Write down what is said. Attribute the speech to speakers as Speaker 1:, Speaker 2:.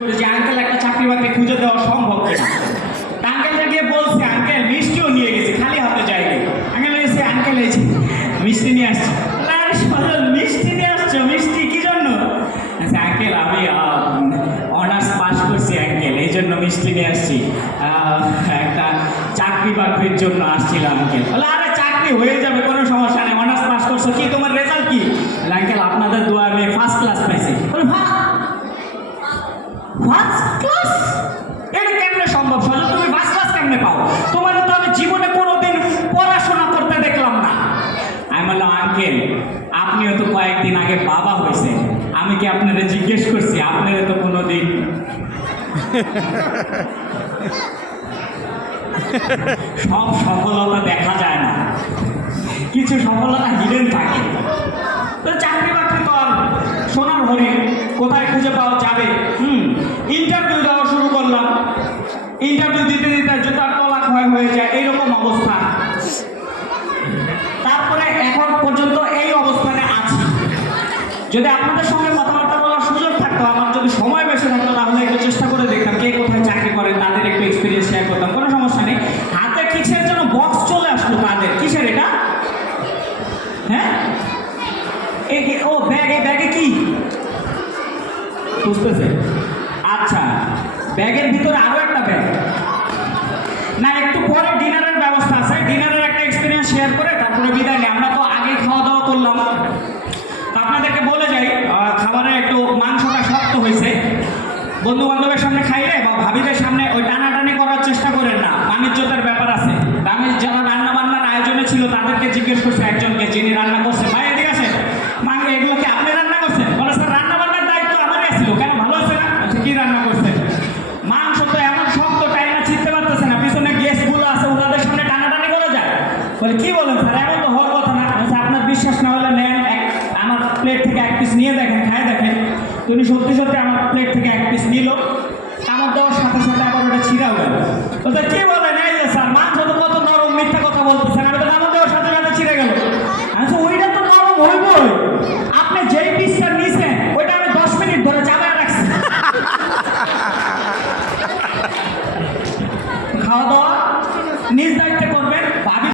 Speaker 1: যে আঙ্কেল একটা চাকরি বাকরি খুঁজে দেওয়া সম্ভব তা গিয়ে বলছে আঙ্কেল মিষ্টিও নিয়ে গেছি, খালি হাতে যায়নি। আঙ্কেল এসে আঙ্কেল এসে মিষ্টি নিয়ে আসছে। মিষ্টি নিয়ে আসছো? মিষ্টি কি জন্য? আঙ্কেল আমি অনার্স পাস করছি আঙ্কেল এই জন্য মিষ্টি নিয়ে আসছি। একটা চাকরি বাকরির জন্য আসছিলাম আঙ্কেল বলে, আরে চাকরি হয়ে যাবে, কোনো সমস্যা নেই অনার্স পাস করছ, কি তোমার রেজাল্ট কি? আঙ্কেল আপনাদের দোয়া আমি ফার্স্ট ক্লাস ফার্স্ট ক্লাস এটা কেমনে সম্ভব সজল তুমি ফার্স্ট ক্লাস কেমনে পাও? তোমার তো আমি জীবনে কোনোদিন পড়াশোনা করতে দেখলাম না। আমি বললাম, আঙ্কেল, আপনিও তো কয়েকদিন আগে বাবা হয়েছে আমি কি জিজ্ঞেস করছি? তো কোনোদিন সব সফলতা দেখা যায় না। কিছু সফলতা হিডেন থাকে। তো চাকরি বাকরি আর সোনার হরিণ কোথায় খুঁজে পাওয়া যদি আপনাদের সঙ্গে কথাবার্তা বলার সুযোগ থাকতো, আমার যদি সময় বেশি থাকতো, তাহলে একটু চেষ্টা করে দেখতাম কে কোথায় চাকরি করেন তাদের একটু এক্সপিরিয়েন্স শেয়ার করতাম, কোনো সমস্যা নেই। হাতে কিসের জন্য বক্স চলে আসলো তাদের? কিসের এটা? হ্যাঁ? ও ব্যাগ ব্যাগে কি? বুঝতেছে আচ্ছা ব্যাগের ভিতরে আরও একটা ব্যাগ না, একটু পরে ডিনারের ব্যবস্থা আছে। ডিনারের একটা এক্সপিরিয়েন্স শেয়ার করে তারপরে বিদায় নিই আমরা তো আগেই খাওয়া দাওয়া করলাম তো আপনাদেরকে বলে যাই আহ, খাবারে একটু মাংসটা শক্ত হয়েছে। বন্ধু বান্ধবের সামনে খাইলে বা ভাবিদের সামনে ওই টানাটানি করার চেষ্টা করেন না। বাণিজ্যতার ব্যাপার আছে। আমি যারা রান্না বান্নার আয়োজনে ছিল, তাদেরকে জিজ্ঞেস করছে একজনকে, যিনি রান্না করছে। ভাই, এদিকে আছে আপনার বিশ্বাস না হলে নেন আমার প্লেট থেকে এক পিস নিয়ে দেখেন খায় দেখেন। তুমি সত্যি সত্যি আমার প্লেট থেকে এক পিস নিল। আমার দেওয়ার সাথে সাথে আবার ওটা ছিঁড়া হয়ে বলতে কে বলে? নাই যে স্যার মাংস তো কত নরম মিথ্যা কথা বলতেছে আমি তো আমার দেওয়ার সাথে সাথে ছিঁড়ে গেল। আচ্ছা ওইটা তো নরম হইব আপনি যেই পিসটা নিছেন, ওইটা আমি দশ মিনিট ধরে চালায় রাখছি। খাওয়া দাওয়া, নিজ দায়িত্ব